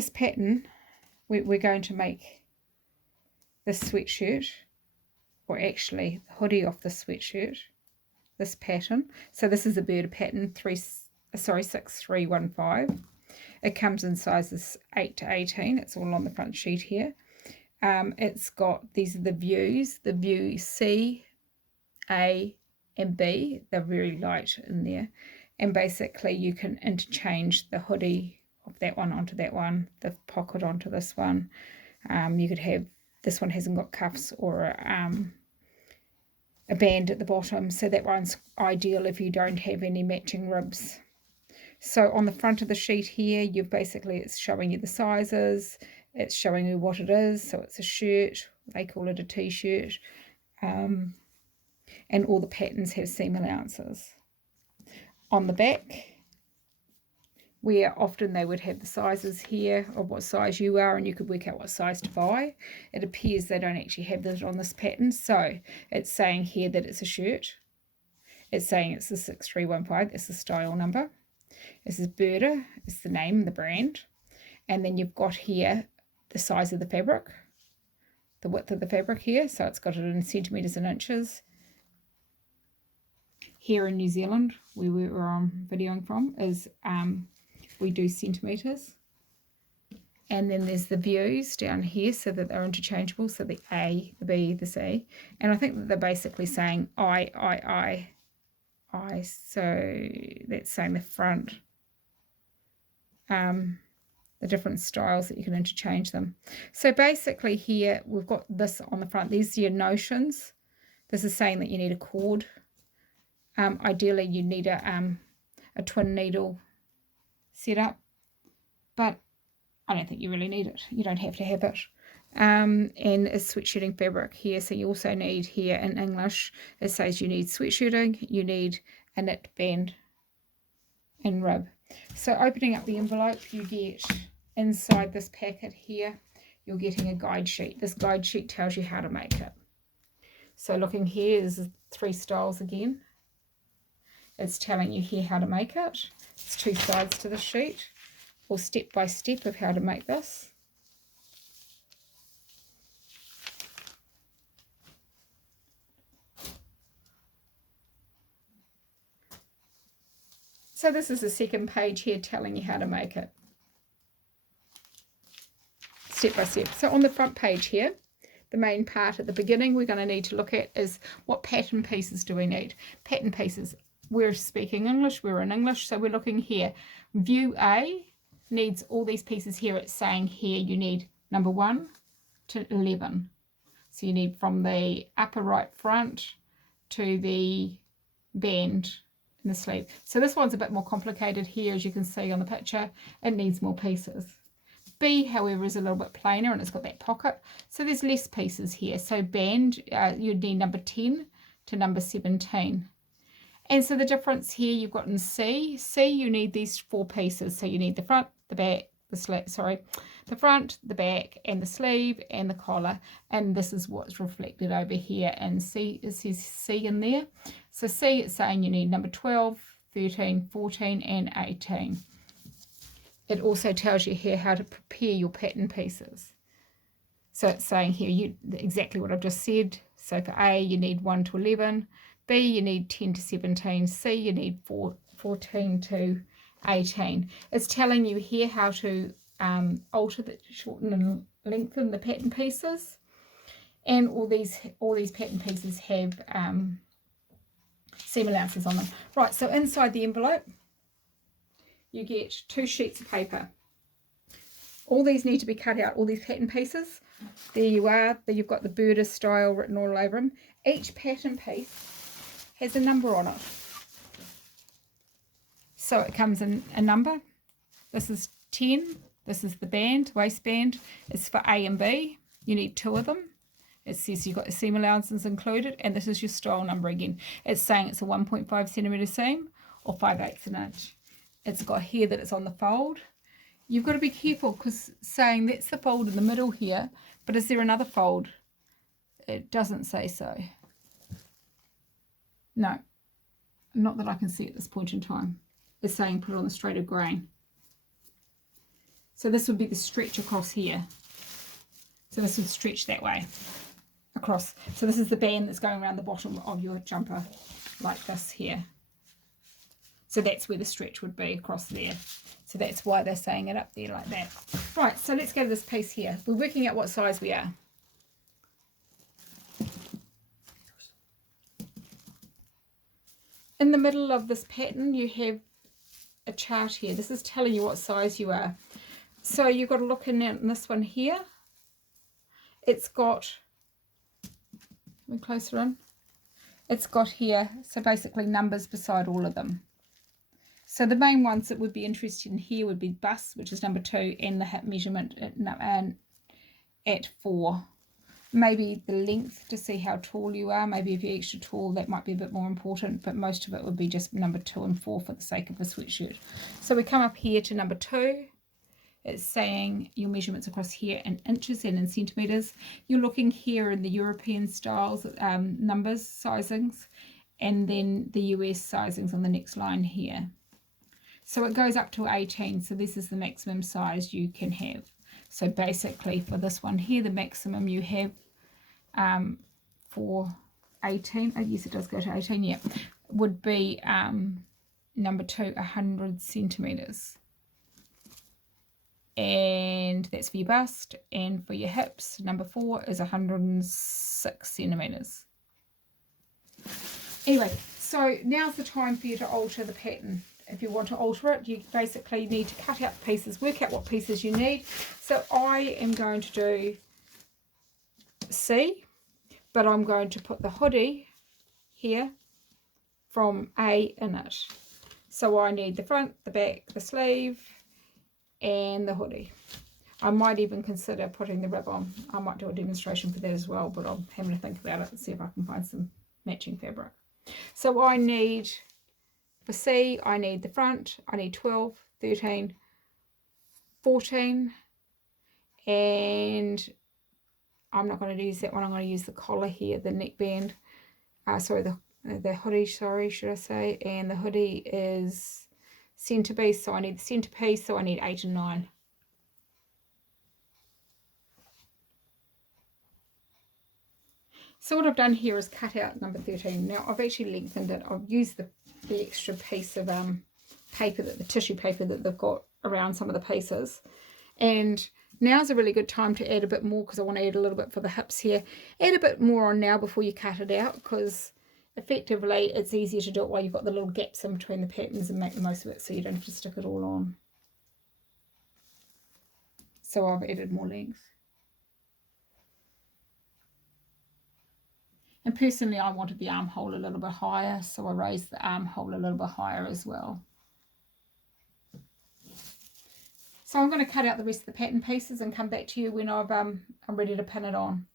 this pattern, we're going to make this sweatshirt, or actually the hoodie off the sweatshirt, this pattern. So this is a Burda pattern 6315. It comes in sizes 8 to 18. It's all on the front sheet here. It's got, these are the views, the view C, A and B. They're very light in there, and basically you can interchange the hoodie of that one onto that one, the pocket onto this one. You could have, this one hasn't got cuffs or a band at the bottom, so that one's ideal if you don't have any matching ribs. So on the front of the sheet here, you've basically, it's showing you the sizes, it's showing you what it is. So it's a shirt, they call it a t-shirt, and all the patterns have seam allowances. On the back, where often they would have the sizes here of what size you are, and you could work out what size to buy. It appears they don't actually have that on this pattern, so it's saying here that it's a shirt. It's saying it's the 6315, it's the style number. This is Burda, it's the name, the brand. And then you've got here the size of the fabric, the width of the fabric here, so it's got it in centimetres and inches. Here in New Zealand, where we were videoing from, is we do centimetres. And then there's the views down here, so that they're interchangeable, so the A, the B, the C. And I think that they're basically saying I, so that's saying the front, the different styles that you can interchange them. So basically here we've got this on the front. These are your notions. This is saying that you need a cord. Ideally you need a twin needle setup, but I don't think you really need it. You don't have to have it. And a sweatshirting fabric here. So you also need here in English, it says you need sweatshirting, you need a knit band and rib. So opening up the envelope, you get inside this packet here, you're getting a guide sheet. This guide sheet tells you how to make it. So looking here, there's 3 styles again. It's telling you here how to make it. It's 2 sides to the sheet, or step by step of how to make this. So this is the second page here telling you how to make it step by step. So on the front page here, the main part at the beginning we're going to need to look at is what pattern pieces do we need. Pattern pieces, we're speaking English, we're in English, so we're looking here. View A needs all these pieces here. It's saying here you need number 1 to 11. So you need from the upper right front to the band in the sleeve. So this one's a bit more complicated here, as you can see on the picture. It needs more pieces. B, however, is a little bit plainer and it's got that pocket. So there's less pieces here. So band, you'd need number 10 to number 17. And so the difference here you've got in C. C, you need these 4 pieces. So you need the front, the back, the front, the back, and the sleeve, and the collar. And this is what's reflected over here. And C, it says C in there. So C, it's saying you need number 12, 13, 14, and 18. It also tells you here how to prepare your pattern pieces. So it's saying here exactly what I've just said. So for A, you need 1 to 11. B, you need 10 to 17. C, you need 14 to 18. It's telling you here how to alter, shorten and lengthen the pattern pieces. And all these pattern pieces have seam allowances on them. Right, so inside the envelope, you get 2 sheets of paper. All these need to be cut out, all these pattern pieces. There you are. There you've got the Burda style written all over them. Each pattern piece has a number on it. So it comes in a number. This is 10. This is the band, waistband. It's for A and B. You need 2 of them. It says you've got the seam allowances included, and this is your style number again. It's saying it's a 1.5 centimetre seam or 5/8 an inch. It's got here that it's on the fold. You've got to be careful because saying that's the fold in the middle here, but is there another fold? It doesn't say so. No, not that I can see at this point in time. It's saying put it on the straight of grain. So this would be the stretch across here. So this would stretch that way across. So this is the band that's going around the bottom of your jumper like this here. So that's where the stretch would be across there. So that's why they're saying it up there like that. Right, so let's go to this piece here. We're working out what size we are. In the middle of this pattern, you have a chart here. This is telling you what size you are. So you've got to look in this one here. It's got, let me closer in. It's got here, so basically numbers beside all of them. So the main ones that would be interested in here would be bust, which is number 2, and the hip measurement at 4. Maybe the length to see how tall you are. Maybe if you're extra tall, that might be a bit more important, but most of it would be just number 2 and 4 for the sake of a sweatshirt. So we come up here to number 2. It's saying your measurements across here in inches and in centimetres. You're looking here in the European styles, numbers, sizings, and then the US sizings on the next line here. So it goes up to 18, so this is the maximum size you can have. So basically for this one here, the maximum you have for 18, I guess it does go to 18, yeah, would be number 2, 100 centimetres. And that's for your bust, and for your hips, number 4 is 106 centimetres. Anyway, so now's the time for you to alter the pattern. If you want to alter it, you basically need to cut out the pieces, work out what pieces you need. So I am going to do C, but I'm going to put the hoodie here from A in it. So I need the front, the back, the sleeve, and the hoodie. I might even consider putting the rib on. I might do a demonstration for that as well, but I'm having to think about it and see if I can find some matching fabric. So I need, for C, I need the front, I need 12, 13, 14, and I'm not going to use that one. I'm going to use the collar here, the neckband, the hoodie, sorry, should I say, and the hoodie is centerpiece, so I need the centerpiece, so I need 8 and 9. So what I've done here is cut out number 13. Now I've actually lengthened it. I've used the extra piece of paper, the tissue paper that they've got around some of the pieces. And now's a really good time to add a bit more, because I want to add a little bit for the hips here. Add a bit more on now before you cut it out, because effectively it's easier to do it while you've got the little gaps in between the patterns and make the most of it, so you don't have to stick it all on. So I've added more length. And personally, I wanted the armhole a little bit higher, so I raised the armhole a little bit higher as well. So I'm going to cut out the rest of the pattern pieces and come back to you when I'm ready to pin it on.